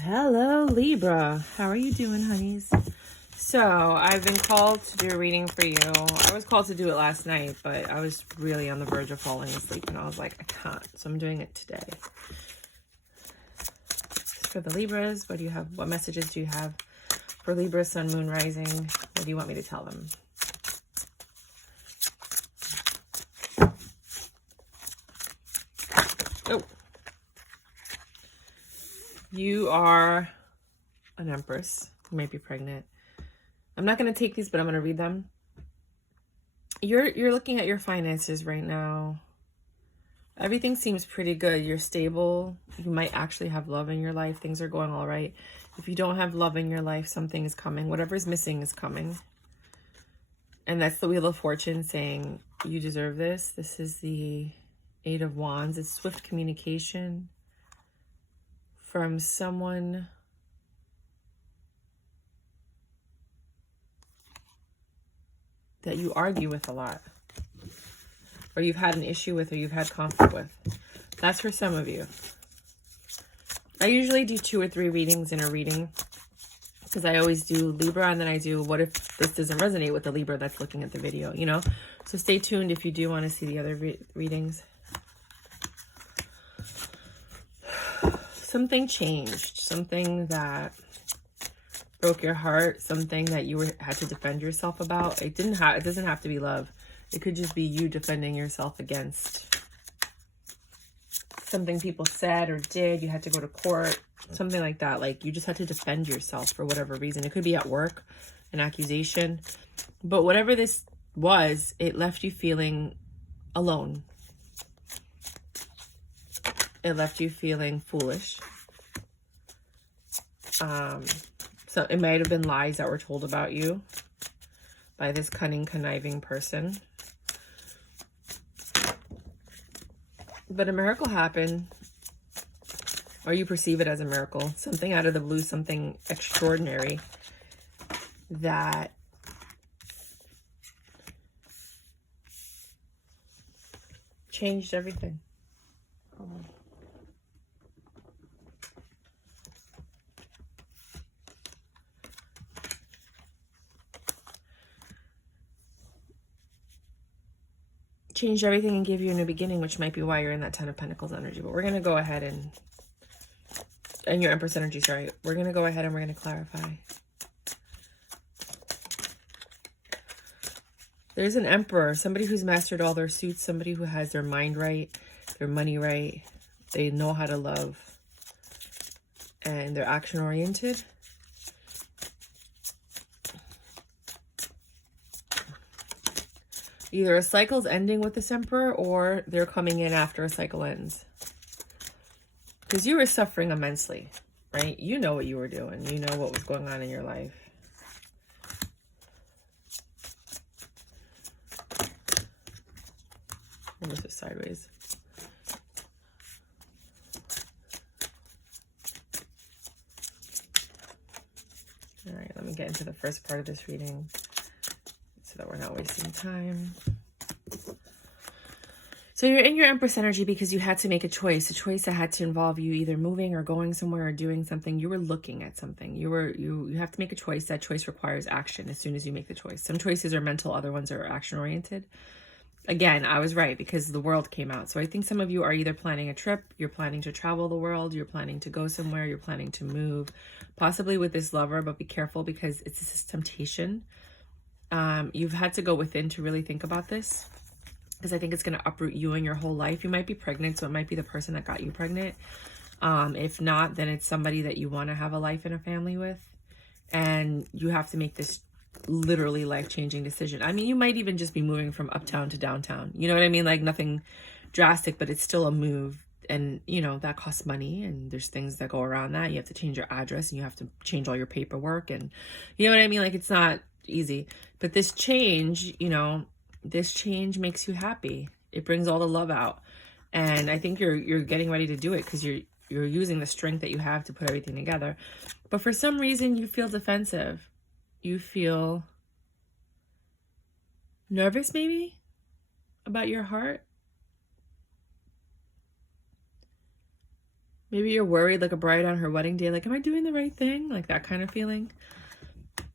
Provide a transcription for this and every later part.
Hello, Libra. How are you doing, honeys? So, I've been called to do a reading for you. I was called to do it last night, but I was really on the verge of falling asleep, and I was like, I can't. So, I'm doing it today. For the Libras, what do you have? What messages do you have for Libra, Sun, Moon, Rising? What do you want me to tell them? Oh. You are an Empress. You might be pregnant. I'm not going to take these, but I'm going to read them. You're looking at your finances right now. Everything seems pretty good. You're stable. You might actually have love in your life. Things are going all right. If you don't have love in your life, something is coming. Whatever's missing is coming. And that's the Wheel of Fortune saying, you deserve this. This is the Eight of Wands. It's swift communication from someone that you argue with a lot, or you've had an issue with, or you've had conflict with. That's for some of you. I usually do 2 or 3 readings in a reading, because I always do Libra, and then I do what if this doesn't resonate with the Libra that's looking at the video, you know? So stay tuned if you do want to see the other readings. Something changed, something that broke your heart, something that you had to defend yourself about. It doesn't have to be love. It could just be you defending yourself against something people said or did. You had to go to court, something like that. Like you just had to defend yourself for whatever reason. It could be at work, an accusation. But whatever this was, it left you feeling alone. It left you feeling foolish. So it might have been lies that were told about you by this cunning, conniving person. But a miracle happened, or you perceive it as a miracle. Something out of the blue, something extraordinary that changed everything. Change everything and give you a new beginning, which might be why you're in that 10 of Pentacles energy. But we're going to go ahead and your Empress energy, sorry. We're going to go ahead and we're going to clarify. There's an Emperor, somebody who's mastered all their suits, somebody who has their mind right, their money right. They know how to love, and they're action-oriented. Either a cycle's ending with this Emperor, or they're coming in after a cycle ends. Because you were suffering immensely, right? You know what you were doing. You know what was going on in your life. And this is sideways. All right, let me get into the first part of this reading, so that we're not wasting time. So you're in your Empress energy because you had to make a choice that had to involve you either moving or going somewhere or doing something. You were looking at something. You have to make a choice. That choice requires action as soon as you make the choice. Some choices are mental, other ones are action oriented. Again, I was right because the world came out. So I think some of you are either planning a trip, you're planning to travel the world, you're planning to go somewhere, you're planning to move, possibly with this lover, but be careful because it's this temptation. You've had to go within to really think about this, because I think it's going to uproot you and your whole life. You might be pregnant, so it might be the person that got you pregnant. If not, then it's somebody that you want to have a life and a family with. And you have to make this literally life-changing decision. I mean, you might even just be moving from uptown to downtown. You know what I mean? Like nothing drastic, but it's still a move. And, you know, that costs money, and there's things that go around that. You have to change your address, and you have to change all your paperwork. And you know what I mean? Like, it's not easy. But this change, you know, this change makes you happy. It brings all the love out. And I think you're getting ready to do it because you're using the strength that you have to put everything together. But for some reason, you feel defensive. You feel nervous, maybe, about your heart. Maybe you're worried like a bride on her wedding day, like, am I doing the right thing? Like that kind of feeling.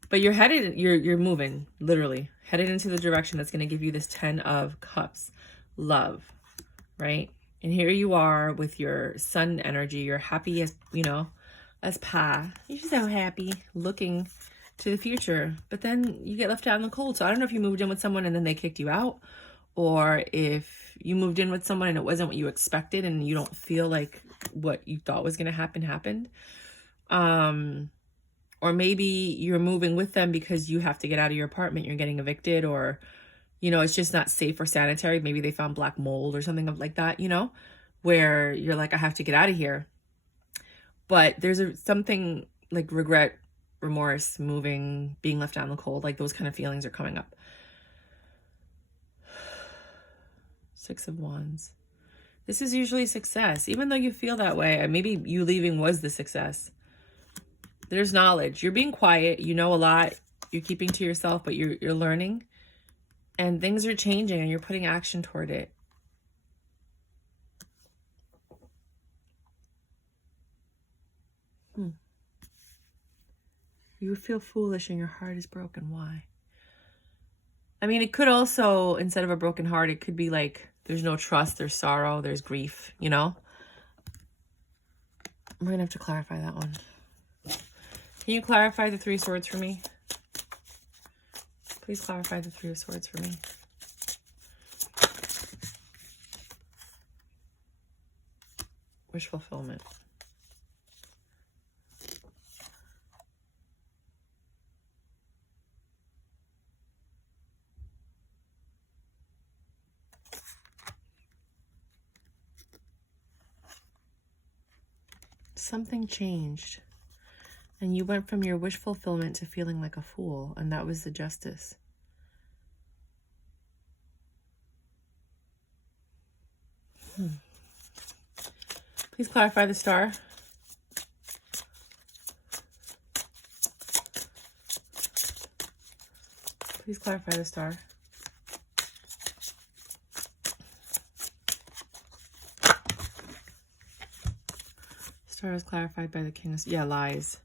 But you're headed, you're moving, literally, headed into the direction that's going to give you this 10 of Cups, love, right? And here you are with your sun energy. You're happy as, you know, as pie. You're so happy looking to the future. But then you get left out in the cold. So I don't know if you moved in with someone and then they kicked you out, or if you moved in with someone and it wasn't what you expected and you don't feel like what you thought was going to happen happened. Or maybe you're moving with them because you have to get out of your apartment. You're getting evicted, or, you know, it's just not safe or sanitary. Maybe they found black mold or something like that, you know, where you're like, I have to get out of here. But there's something like regret, remorse, moving, being left out in the cold. Like those kind of feelings are coming up. 6 of Wands. This is usually success, even though you feel that way. Maybe you leaving was the success. There's knowledge. You're being quiet. You know a lot. You're keeping to yourself, but you're learning. And things are changing and you're putting action toward it. You feel foolish and your heart is broken. Why? I mean, it could also, instead of a broken heart, it could be like there's no trust, there's sorrow, there's grief, you know? We're going to have to clarify that one. Can you clarify the 3 of Swords for me? Please clarify the 3 of Swords for me. Wish fulfillment. Something changed. And you went from your wish fulfillment to feeling like a fool. And that was the Justice. Please clarify the Star. Please clarify the Star. Star is clarified by the King of... Yeah, lies.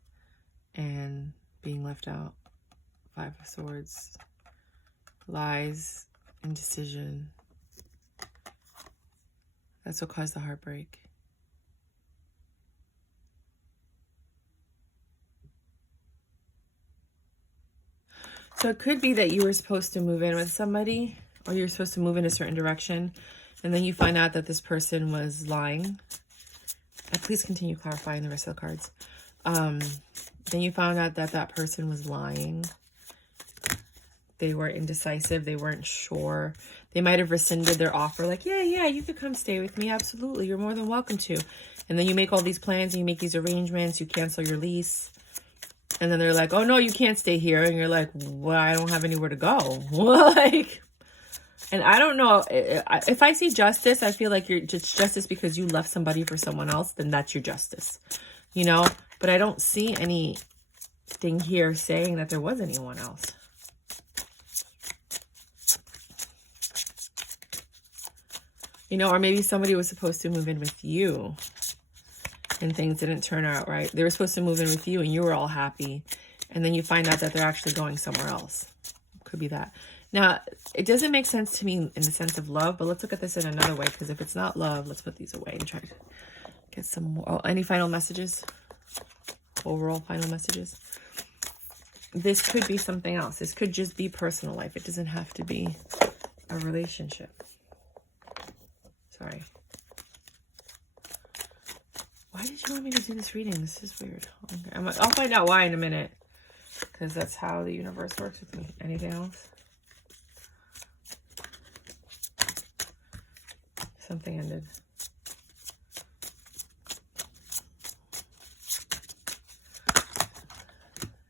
And being left out. 5 of Swords. Lies. Indecision. That's what caused the heartbreak. So it could be that you were supposed to move in with somebody, or you're supposed to move in a certain direction, and then you find out that this person was lying. Please continue clarifying the rest of the cards. Then you found out that that person was lying. They were indecisive. They weren't sure. They might have rescinded their offer. Like, yeah, you could come stay with me. Absolutely. You're more than welcome to. And then you make all these plans and you make these arrangements. You cancel your lease. And then they're like, oh, no, you can't stay here. And you're like, well, I don't have anywhere to go. Like, and I don't know. If I see justice, I feel like you're just justice because you left somebody for someone else. Then that's your justice, you know. But I don't see anything here saying that there was anyone else. You know, or maybe somebody was supposed to move in with you and things didn't turn out right. They were supposed to move in with you and you were all happy. And then you find out that they're actually going somewhere else. Could be that. Now, it doesn't make sense to me in the sense of love, but let's look at this in another way. Because if it's not love, let's put these away and try to get some more. Oh, any final messages? Overall final messages? This could be something else. This could just be personal life. It doesn't have to be a relationship. Sorry. Why did you want me to do this reading? This is weird. Okay. I'll find out why in a minute. Because that's how the universe works with me. Anything else? Something ended.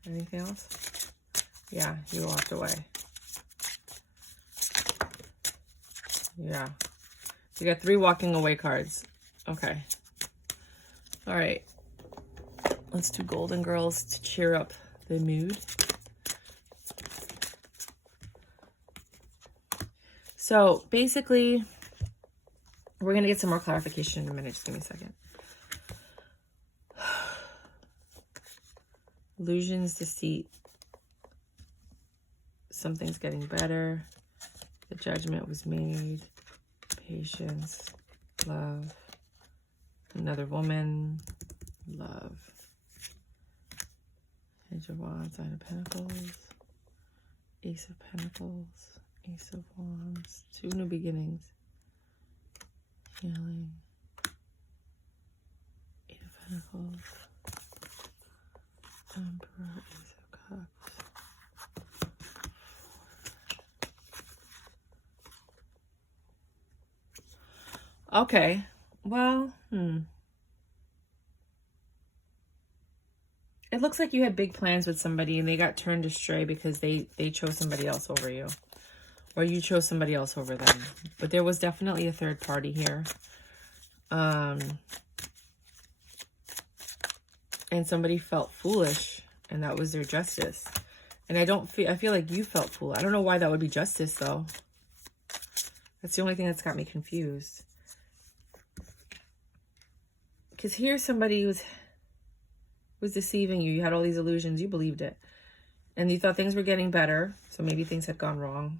Anything else? Yeah, you walked away. Yeah. You got 3 walking away cards. Okay. All right. Let's do Golden Girls to cheer up the mood. So basically, we're going to get some more clarification in a minute. Just give me a second. Illusions, deceit. Something's getting better. The judgment was made. Patience. Love. Another woman. Love. Page of Wands, Nine of Pentacles. Ace of Pentacles. Ace of Wands. Two new beginnings. Healing. Eight of Pentacles. Emperor. Ace of Cups. Okay. Well, it looks like you had big plans with somebody and they got turned astray because they chose somebody else over you. Or you chose somebody else over them. But there was definitely a third party here. And somebody felt foolish. And that was their justice. And I feel like you felt foolish. I don't know why that would be justice, though. That's the only thing that's got me confused. Because here somebody was deceiving you. You had all these illusions. You believed it. And you thought things were getting better. So maybe things had gone wrong.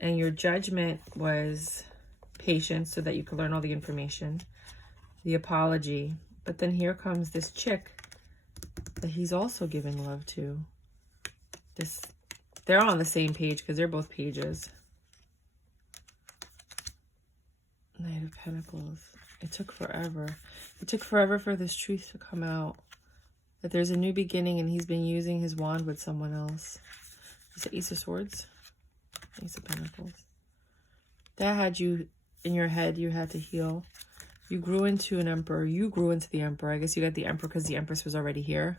And your judgment was patience so that you could learn all the information. The apology. But then here comes this chick that he's also giving love to. They're on the same page because they're both pages. Knight of Pentacles. It took forever. It took forever for this truth to come out. That there's a new beginning and he's been using his wand with someone else. Is it Ace of Swords? Ace of Pentacles. That had you in your head. You had to heal. You grew into an emperor. You grew into the emperor. I guess you got the emperor because the empress was already here.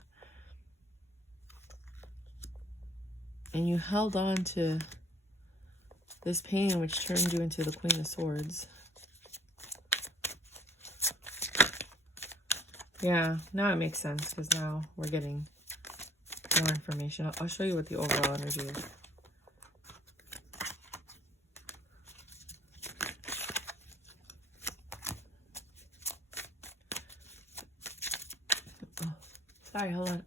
And you held on to this pain, which turned you into the Queen of Swords. Yeah, now it makes sense because now we're getting more information. I'll show you what the overall energy is. Oh, sorry, hold on.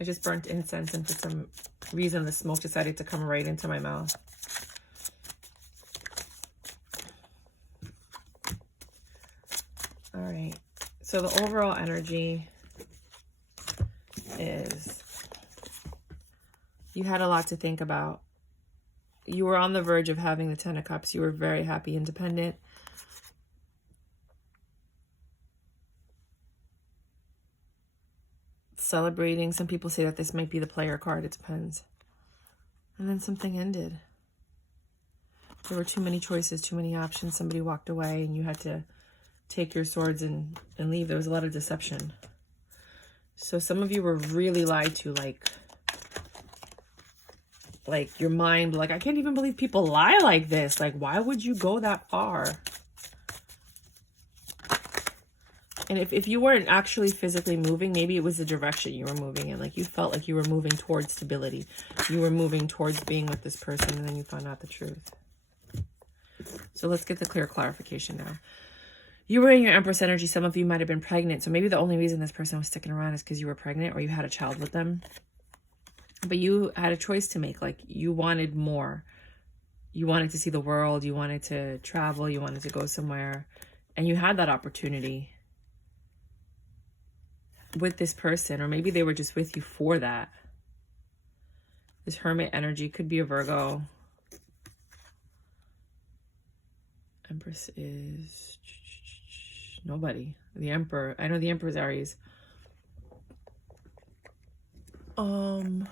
I just burnt incense and for some reason the smoke decided to come right into my mouth. All right, so the overall energy is you had a lot to think about. You were on the verge of having the Ten of Cups. You were very happy, independent. Celebrating. Some people say that this might be the player card. It depends. And then something ended. There were too many choices, too many options. Somebody walked away and you had to take your swords and leave. There was a lot of deception. So some of you were really lied to, like your mind, like, I can't even believe people lie like this. Like, why would you go that far? And if you weren't actually physically moving, maybe it was the direction you were moving in. Like you felt like you were moving towards stability. You were moving towards being with this person and then you found out the truth. So let's get the clear clarification now. You were in your Empress energy. Some of you might have been pregnant. So maybe the only reason this person was sticking around is because you were pregnant or you had a child with them. But you had a choice to make. Like you wanted more. You wanted to see the world. You wanted to travel. You wanted to go somewhere. And you had that opportunity with this person. Or maybe they were just with you for that. This Hermit energy could be a Virgo. Empress is nobody. The Emperor. I know the Emperor's Aries. Then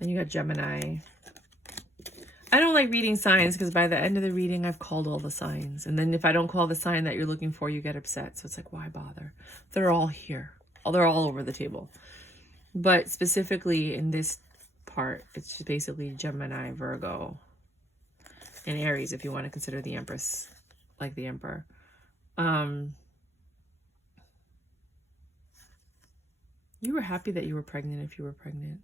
you got Gemini. I don't like reading signs because by the end of the reading, I've called all the signs. And then if I don't call the sign that you're looking for, you get upset. So it's like, why bother? They're all here. They're all over the table. But specifically in this part, it's just basically Gemini, Virgo, and Aries, if you want to consider the Empress like the Emperor. You were happy that you were pregnant if you were pregnant.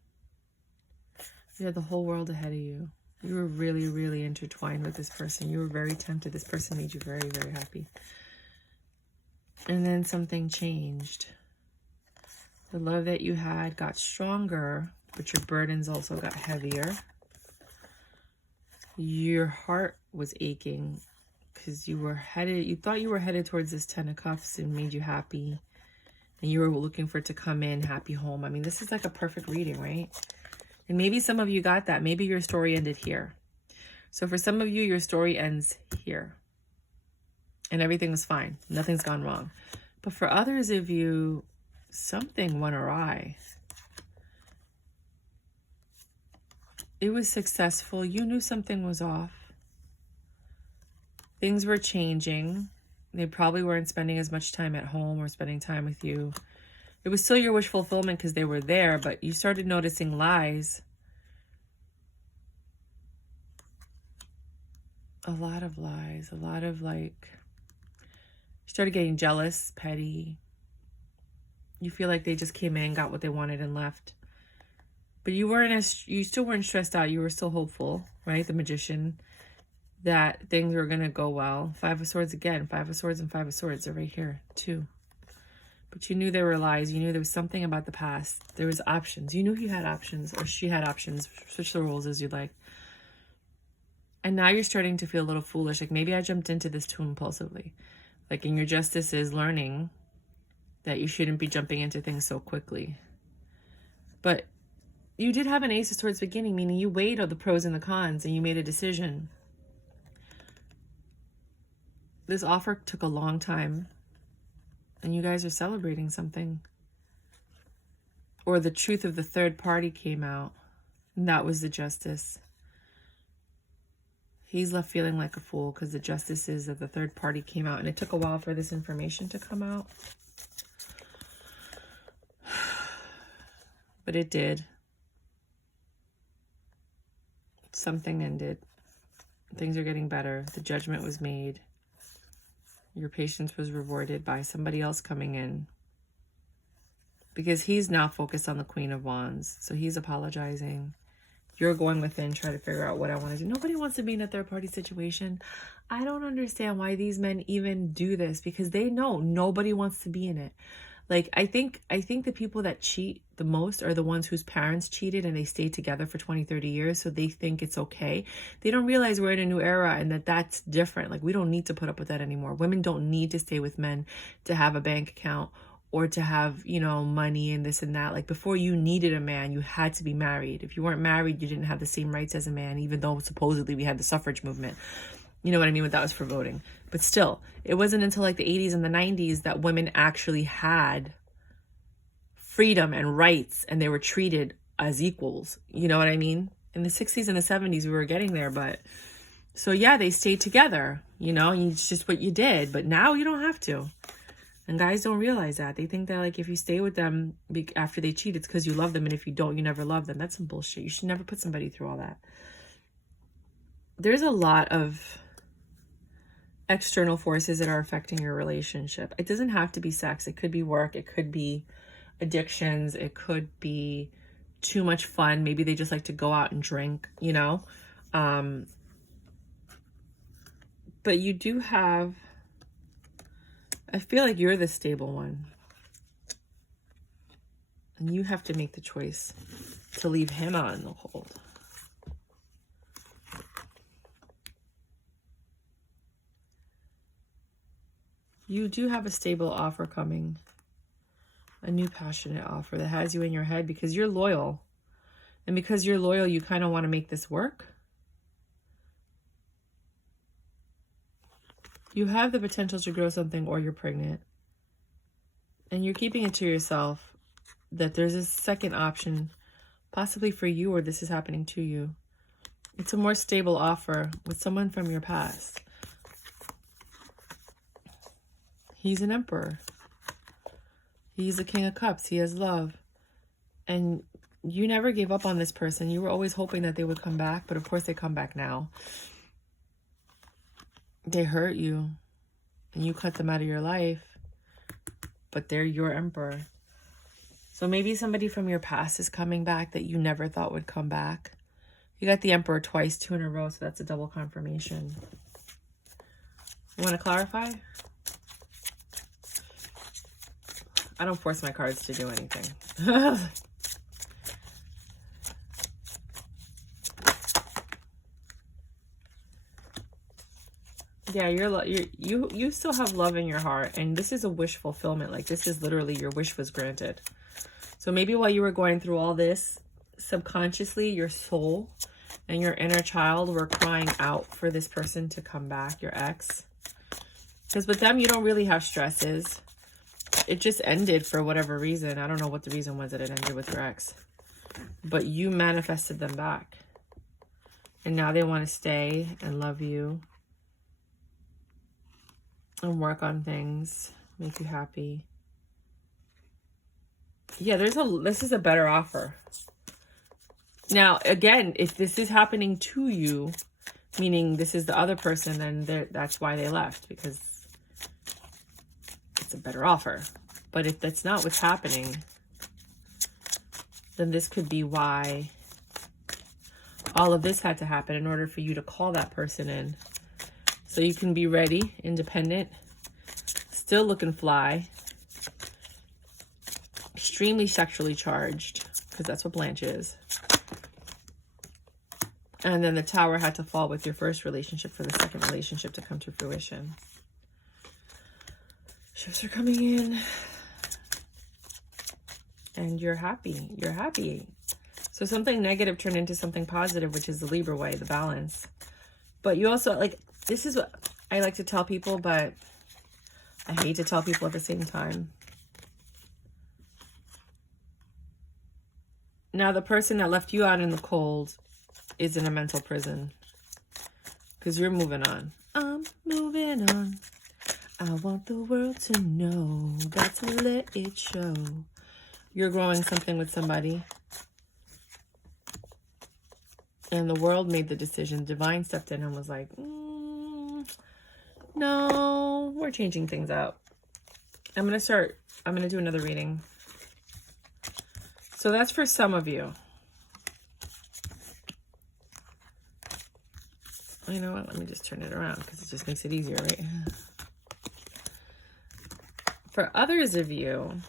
You had the whole world ahead of you. You were really, really intertwined with this person. You were very tempted. This person made you very, very happy. And then something changed. The love that you had got stronger, but your burdens also got heavier. Your heart was aching because you thought you were headed towards this 10 of Cups and made you happy. And you were looking for it to come in, happy home. I mean, this is like a perfect reading, right? And maybe some of you got that. Maybe your story ended here. So for some of you, your story ends here. And everything was fine. Nothing's gone wrong. But for others of you, something went awry. It was successful. You knew something was off. Things were changing. They probably weren't spending as much time at home or spending time with you. It was still your wish fulfillment because they were there, but you started noticing lies. A lot of lies. A lot of you started getting jealous, petty. You feel like they just came in, got what they wanted and left. But you still weren't stressed out. You were still hopeful, right? The Magician, that things were going to go well. 5 of Swords again. 5 of Swords and 5 of Swords are right here, too. But you knew there were lies. You knew there was something about the past. There was options. You knew he had options, or she had options. Switch the roles as you'd like. And now you're starting to feel a little foolish. Like, maybe I jumped into this too impulsively. Like, in your justice is learning that you shouldn't be jumping into things so quickly. But you did have an Ace of Swords beginning, meaning you weighed all the pros and the cons and you made a decision. This offer took a long time and you guys are celebrating something. Or the truth of the third party came out and that was the Justice. He's left feeling like a fool because the Justice is that the third party came out and it took a while for this information to come out. But it did. Something ended. Things are getting better. The judgment was made. Your patience was rewarded by somebody else coming in. Because he's now focused on the Queen of Wands. So he's apologizing. You're going within, trying to figure out what I want to do. Nobody wants to be in a third-party situation. I don't understand why these men even do this. Because they know nobody wants to be in it. Like, I think the people that cheat the most are the ones whose parents cheated and they stayed together for 20, 30 years. So they think it's okay. They don't realize we're in a new era and that that's different. Like, we don't need to put up with that anymore. Women don't need to stay with men to have a bank account or to have, money and this and that. Like, before you needed a man, you had to be married. If you weren't married, you didn't have the same rights as a man, even though supposedly we had the suffrage movement. You know what I mean? But that was for voting. But still, it wasn't until like the 80s and the 90s that women actually had freedom and rights and they were treated as equals. You know what I mean? In the 60s and the 70s, we were getting there. But so, yeah, they stayed together, it's just what you did. But now you don't have to. And guys don't realize that. They think that, like, if you stay with them after they cheat, it's because you love them. And if you don't, you never love them. That's some bullshit. You should never put somebody through all that. There's a lot of external forces that are affecting your relationship. It doesn't have to be sex. It could be work. It could be addictions. It could be too much fun. Maybe they just like to go out and drink, But you do have, I feel like you're the stable one. And you have to make the choice to leave him out in the cold. You do have a stable offer coming. A new passionate offer that has you in your head because you're loyal. And because you're loyal, you kind of want to make this work. You have the potential to grow something or you're pregnant. And you're keeping it to yourself that there's a second option, possibly for you, or this is happening to you. It's a more stable offer with someone from your past. He's an emperor. He's a King of Cups. He has love. And you never gave up on this person. You were always hoping that they would come back. But of course they come back now. They hurt you. And you cut them out of your life. But they're your emperor. So maybe somebody from your past is coming back that you never thought would come back. You got the emperor twice, 2 in a row. So that's a double confirmation. You want to clarify? I don't force my cards to do anything. Yeah, you still have love in your heart, and this is a wish fulfillment. Like, this is literally your wish was granted. So maybe while you were going through all this, subconsciously your soul and your inner child were crying out for this person to come back, your ex. Because with them, you don't really have stresses. It just ended for whatever reason. I don't know what the reason was that it ended with your ex. But you manifested them back. And now they want to stay and love you. And work on things. Make you happy. Yeah, this is a better offer. Now, again, if this is happening to you, meaning this is the other person, then that's why they left, because it's a better offer. But if that's not what's happening, then this could be why all of this had to happen in order for you to call that person in. So you can be ready, independent, still looking fly, extremely sexually charged, because that's what Blanche is. And then the tower had to fall with your first relationship for the second relationship to come to fruition. Shifts are coming in. And you're happy. You're happy. So something negative turned into something positive, which is the Libra way, the balance. But you also, like, this is what I like to tell people, but I hate to tell people at the same time. Now, the person that left you out in the cold is in a mental prison. Because you're moving on. I'm moving on. I want the world to know. Got to let it show. You're growing something with somebody. And the world made the decision. Divine stepped in and was like, no, we're changing things out. I'm going to do another reading. So that's for some of you. You know what? Let me just turn it around because it just makes it easier, right? For others of you,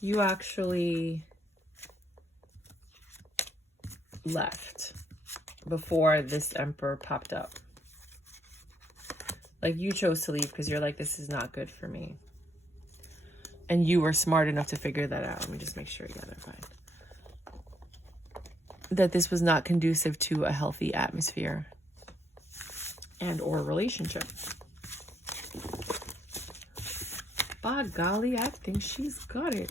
you actually left before this Emperor popped up. Like, you chose to leave because you're like, this is not good for me. And you were smart enough to figure that out. Let me just make sure. Yeah, they're fine. That this was not conducive to a healthy atmosphere and or relationship. By golly, I think she's got it.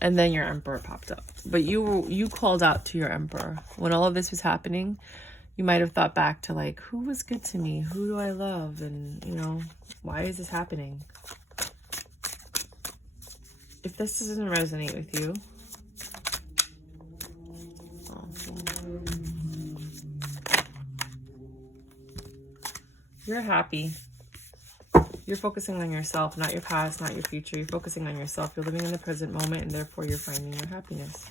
And then your Emperor popped up. But you called out to your Emperor. When all of this was happening, you might have thought back to, like, who was good to me? Who do I love? And, you know, why is this happening? If this doesn't resonate with you, you're happy. You're focusing on yourself, not your past, not your future. You're focusing on yourself. You're living in the present moment, and therefore you're finding your happiness.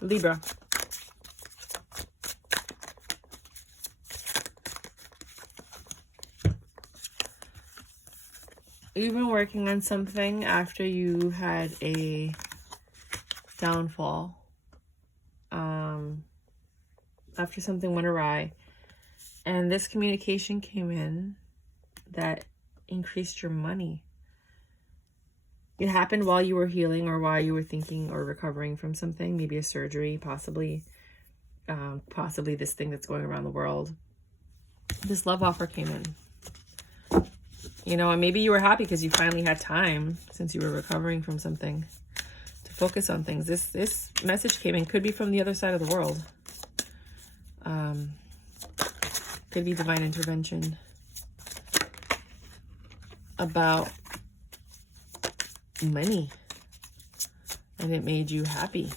Libra. You've been working on something after you had a downfall. After something went awry. And this communication came in that increased your money. It happened while you were healing or while you were thinking or recovering from something. Maybe a surgery, possibly. Possibly this thing that's going around the world. This love offer came in. You know, and maybe you were happy because you finally had time since you were recovering from something to focus on things. This message came in. Could be from the other side of the world. Could be divine intervention about money. And it made you happy.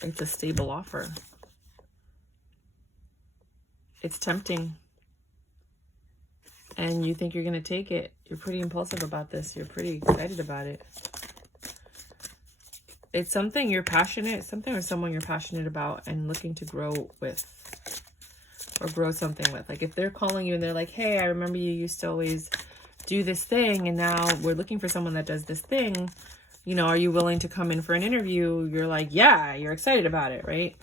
It's a stable offer. It's tempting. And you think you're going to take it. You're pretty impulsive about this. You're pretty excited about it. It's something you're passionate, something or someone you're passionate about and looking to grow with. Or grow something with. Like if they're calling you and they're like, hey, I remember you used to always do this thing and now we're looking for someone that does this thing. You know, are you willing to come in for an interview? You're like, yeah, you're excited about it, right?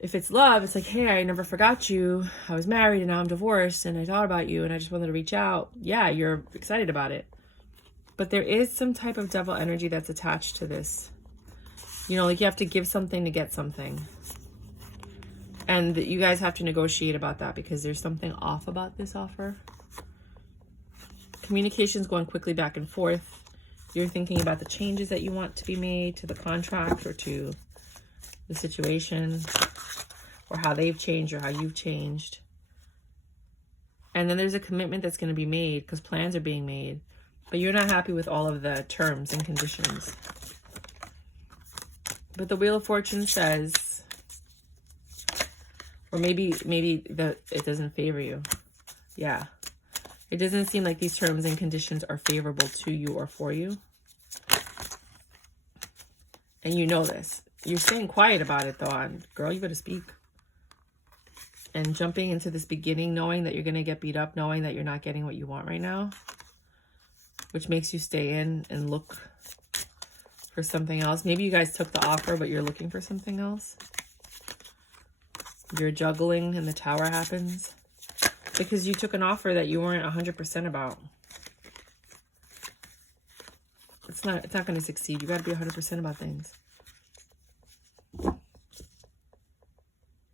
If it's love, it's like, hey, I never forgot you. I was married and now I'm divorced and I thought about you and I just wanted to reach out. Yeah, you're excited about it. But there is some type of devil energy that's attached to this. You know, like you have to give something to get something. And you guys have to negotiate about that because there's something off about this offer. Communication's going quickly back and forth. You're thinking about the changes that you want to be made to the contract or to the situation, or how they've changed or how you've changed. And then there's a commitment that's going to be made because plans are being made, but you're not happy with all of the terms and conditions. But the Wheel of Fortune says, or maybe it doesn't favor you. Yeah. It doesn't seem like these terms and conditions are favorable to you or for you. And you know this. You're staying quiet about it, though. Girl, you better speak. And jumping into this beginning, knowing that you're going to get beat up, knowing that you're not getting what you want right now, which makes you stay in and look for something else. Maybe you guys took the offer, but you're looking for something else. You're juggling and the Tower happens because you took an offer that you weren't 100% about. It's not going to succeed. You got to be 100% about things.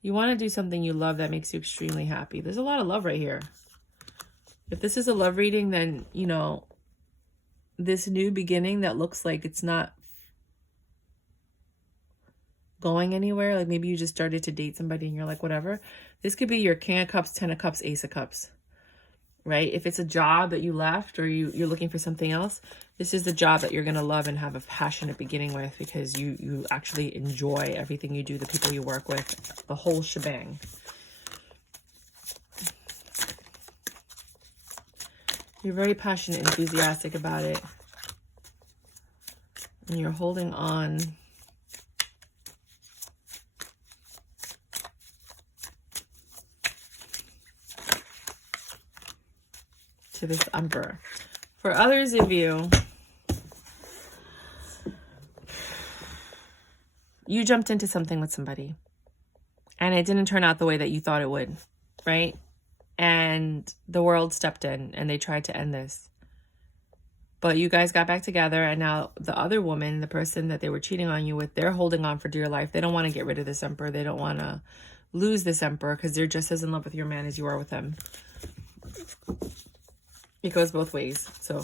You want to do something you love that makes you extremely happy. There's a lot of love right here. If this is a love reading, then, you know, this new beginning that looks like it's not going anywhere. Like maybe you just started to date somebody and you're like, whatever. This could be your King of Cups, 10 of Cups, Ace of Cups, right? If it's a job that you left or you're looking for something else, this is the job that you're going to love and have a passionate beginning with because you actually enjoy everything you do, the people you work with, the whole shebang. You're very passionate, enthusiastic about it. And you're holding on to this Emperor. For others of you, you jumped into something with somebody and it didn't turn out the way that you thought it would, right? And the world stepped in and they tried to end this. But you guys got back together and now the other woman, the person that they were cheating on you with, they're holding on for dear life. They don't want to get rid of this Emperor. They don't want to lose this Emperor because they're just as in love with your man as you are with him. It goes both ways. So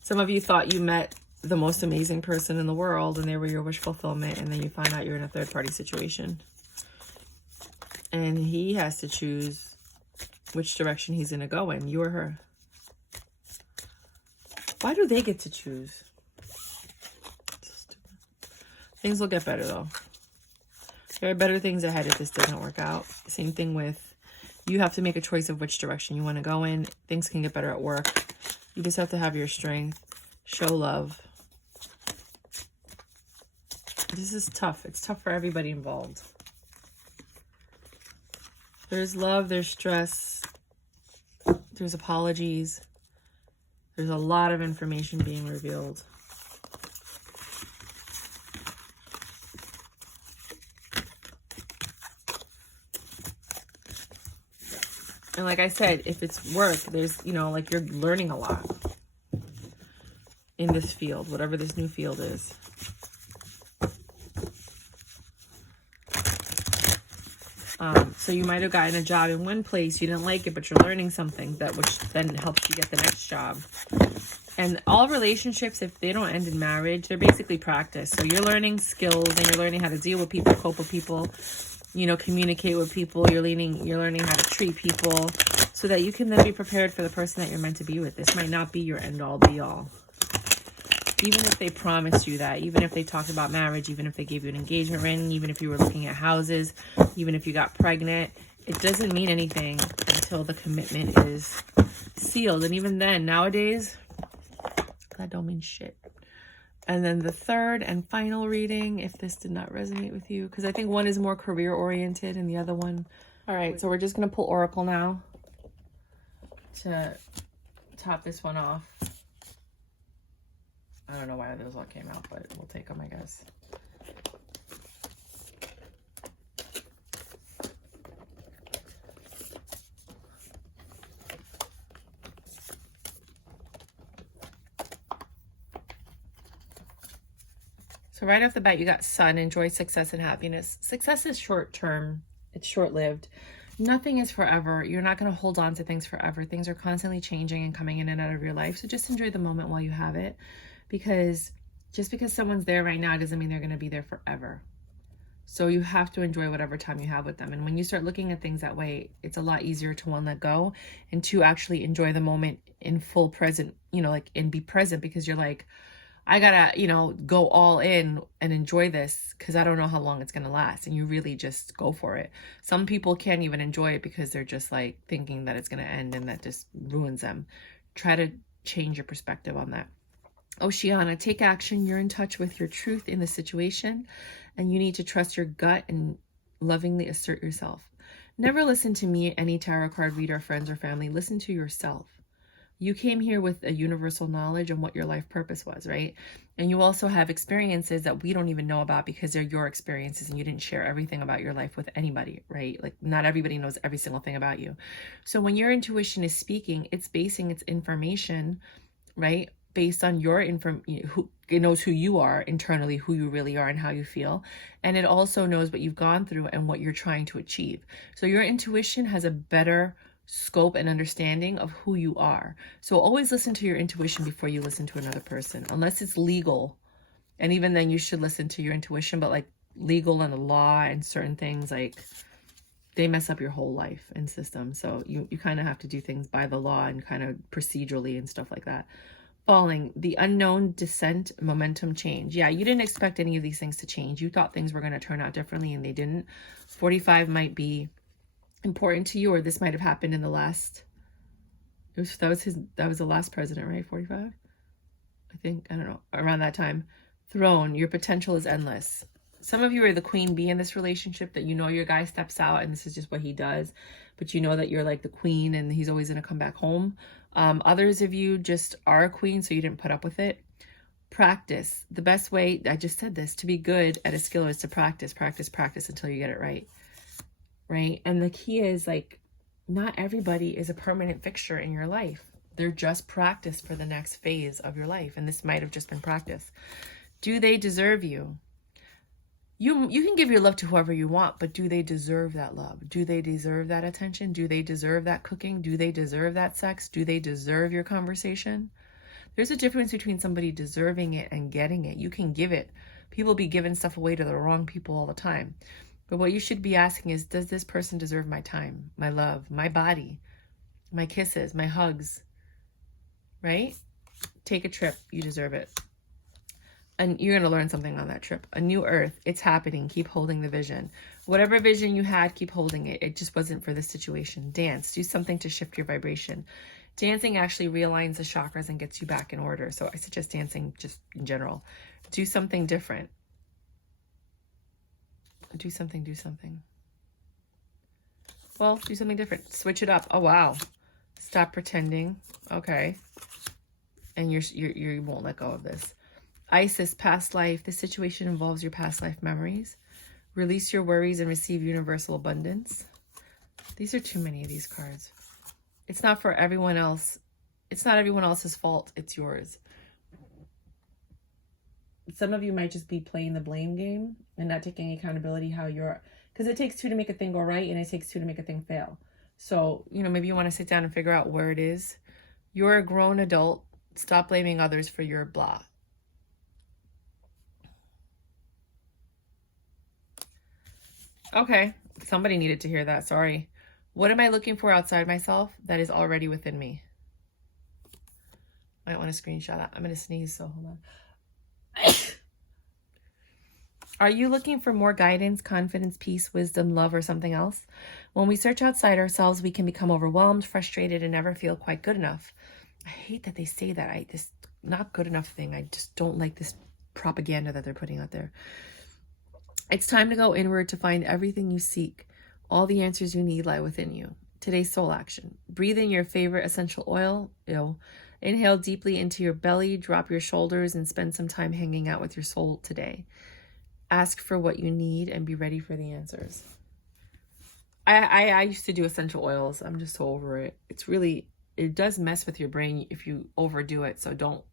some of you thought you met the most amazing person in the world and they were your wish fulfillment, and then you find out you're in a third party situation. And he has to choose which direction he's going to go in, you or her. Why do they get to choose? Things will get better though. There are better things ahead if this doesn't work out. Same thing with you have to make a choice of which direction you want to go in. Things can get better at work. You just have to have your strength. Show love. This is tough. It's tough for everybody involved. There's love. There's stress. There's apologies. There's a lot of information being revealed. And like I said, if it's work, there's, you know, like you're learning a lot in this field, whatever this new field is. So you might have gotten a job in one place, you didn't like it, but you're learning something which then helps you get the next job. And all relationships, if they don't end in marriage, they're basically practice. So you're learning skills and you're learning how to deal with people, cope with people, you know, communicate with people. You're learning how to treat people so that you can then be prepared for the person that you're meant to be with. This might not be your end all be all. Even if they promised you that, even if they talked about marriage, even if they gave you an engagement ring, even if you were looking at houses, even if you got pregnant, It doesn't mean anything until the commitment is sealed. And even then, nowadays, that don't mean shit. And then the third and final reading, if this did not resonate with you, because I think one is more career oriented and the other one. All right, so we're just going to pull Oracle now to top this one off. I don't know why those all came out, but we'll take them, I guess. So right off the bat, you got Sun, enjoy success and happiness. Success is short term. It's short-lived. Nothing is forever. You're not going to hold on to things forever. Things are constantly changing and coming in and out of your life. So just enjoy the moment while you have it, because just because someone's there right now doesn't mean they're going to be there forever. So you have to enjoy whatever time you have with them. And when you start looking at things that way, it's a lot easier to, one, let go, and two, actually enjoy the moment in full present, you know, like, and be present, because you're like, I gotta, you know, go all in and enjoy this because I don't know how long it's gonna last. And you really just go for it. Some people can't even enjoy it because they're just like thinking that it's gonna end, and that just ruins them. Try to change your perspective on that. Oceana, take action. You're in touch with your truth in the situation, and you need to trust your gut and lovingly assert yourself. Never listen to me, any tarot card reader, friends or family. Listen to yourself. You came here with a universal knowledge on what your life purpose was, right? And you also have experiences that we don't even know about because they're your experiences, and you didn't share everything about your life with anybody, right? Like, not everybody knows every single thing about you. So when your intuition is speaking, it's basing its information, right, based on your who it knows who you are internally, who you really are and how you feel. And it also knows what you've gone through and what you're trying to achieve. So your intuition has a better scope and understanding of who you are. So always listen to your intuition before you listen to another person, unless it's legal. And even then you should listen to your intuition, but like legal and the law and certain things, like, they mess up your whole life and system. So you kind of have to do things by the law and kind of procedurally and stuff like that. Falling, the unknown, descent, momentum, change. Yeah, you didn't expect any of these things to change. You thought things were going to turn out differently, and they didn't. 45 might be important to you, or this might have happened in the last, that was the last president, right? 45, I think, I don't know, around that time. Throne, your potential is endless. Some of you are the queen bee in this relationship, that you know your guy steps out and this is just what he does, but you know that you're like the queen and he's always going to come back home. Others of you just are a queen, so you didn't put up with it. Practice. The best way, I just said this, to be good at a skill is to practice until you get it right. Right? And the key is, like, not everybody is a permanent fixture in your life. They're just practice for the next phase of your life. And this might have just been practice. Do they deserve you? You can give your love to whoever you want, but do they deserve that love? Do they deserve that attention? Do they deserve that cooking? Do they deserve that sex? Do they deserve your conversation? There's a difference between somebody deserving it and getting it. You can give it. People be giving stuff away to the wrong people all the time. But what you should be asking is, does this person deserve my time, my love, my body, my kisses, my hugs, right? Take a trip. You deserve it. And you're going to learn something on that trip. A new earth. It's happening. Keep holding the vision. Whatever vision you had, keep holding it. It just wasn't for this situation. Dance. Do something to shift your vibration. Dancing actually realigns the chakras and gets you back in order. So I suggest dancing just in general. Do something different. Do something. Well, do something different. Switch it up. Oh, wow. Stop pretending. Okay. And you won't let go of this. Isis, past life. This situation involves your past life memories. Release your worries and receive universal abundance. These are too many of these cards. It's not for everyone else. It's not everyone else's fault. It's yours. Some of you might just be playing the blame game and not taking accountability because it takes two to make a thing go right, and it takes two to make a thing fail. So, maybe you want to sit down and figure out where it is. You're a grown adult. Stop blaming others for your blah. Okay. Somebody needed to hear that. Sorry. What am I looking for outside myself that is already within me? I might want to screenshot that. I'm going to sneeze, so hold on. Are you looking for more guidance, confidence, peace, wisdom, love, or something else? When we search outside ourselves, we can become overwhelmed, frustrated, and never feel quite good enough. I hate that they say that. This not good enough thing. I just don't like this propaganda that they're putting out there. It's time to go inward to find everything you seek. All the answers you need lie within you. Today's soul action. Breathe in your favorite essential oil. Inhale deeply into your belly, drop your shoulders, and spend some time hanging out with your soul today. Ask for what you need and be ready for the answers. I used to do essential oils. I'm just so over it. It does mess with your brain if you overdo it. So don't.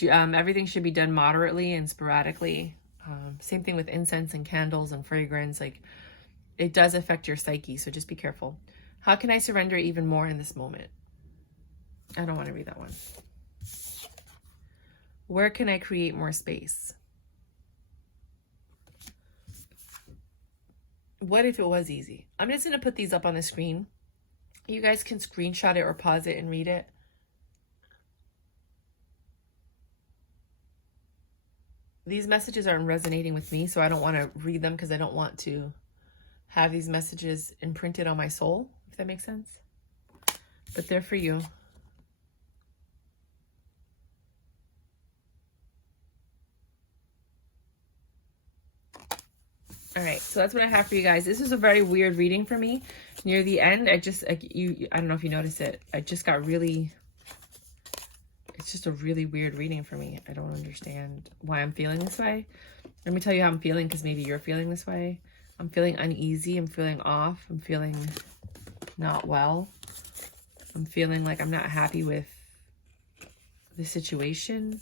Everything should be done moderately and sporadically. Same thing with incense and candles and fragrance. Like, it does affect your psyche. So just be careful. How can I surrender even more in this moment? I don't want to read that one. Where can I create more space? What if it was easy? I'm just going to put these up on the screen. You guys can screenshot it or pause it and read it. These messages aren't resonating with me, so I don't want to read them because I don't want to have these messages imprinted on my soul, if that makes sense. But they're for you. All right, so that's what I have for you guys. This is a very weird reading for me. Near the end, I don't know if you notice it. I just got really, it's just a really weird reading for me. I don't understand why I'm feeling this way. Let me tell you how I'm feeling, because maybe you're feeling this way. I'm feeling uneasy. I'm feeling off. I'm feeling not well. I'm feeling like I'm not happy with the situation.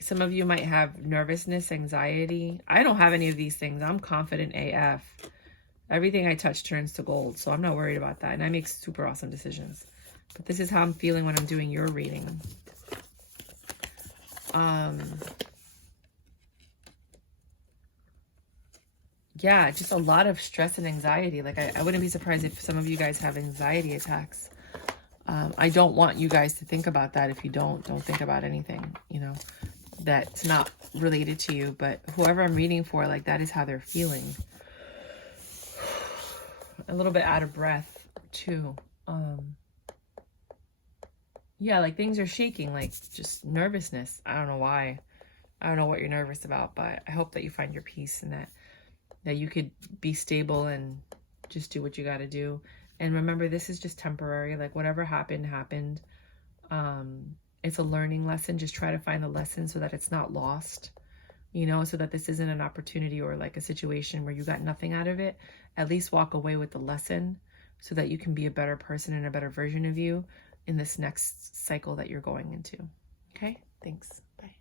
Some of you might have nervousness, anxiety. I don't have any of these things. I'm confident AF. Everything I touch turns to gold, so I'm not worried about that. And I make super awesome decisions. But this is how I'm feeling when I'm doing your reading. Yeah, just a lot of stress and anxiety. Like, I wouldn't be surprised if some of you guys have anxiety attacks. I don't want you guys to think about that. If you don't think about anything, that's not related to you. But whoever I'm reading for, like, that is how they're feeling. A little bit out of breath too. Yeah, like things are shaking, like just nervousness. I don't know why. I don't know what you're nervous about, but I hope that you find your peace and that you could be stable and just do what you got to do. And remember, this is just temporary. Like, whatever happened. It's a learning lesson. Just try to find the lesson so that it's not lost, so that this isn't an opportunity or like a situation where you got nothing out of it. At least walk away with the lesson so that you can be a better person and a better version of you in this next cycle that you're going into. Okay? Thanks. Bye.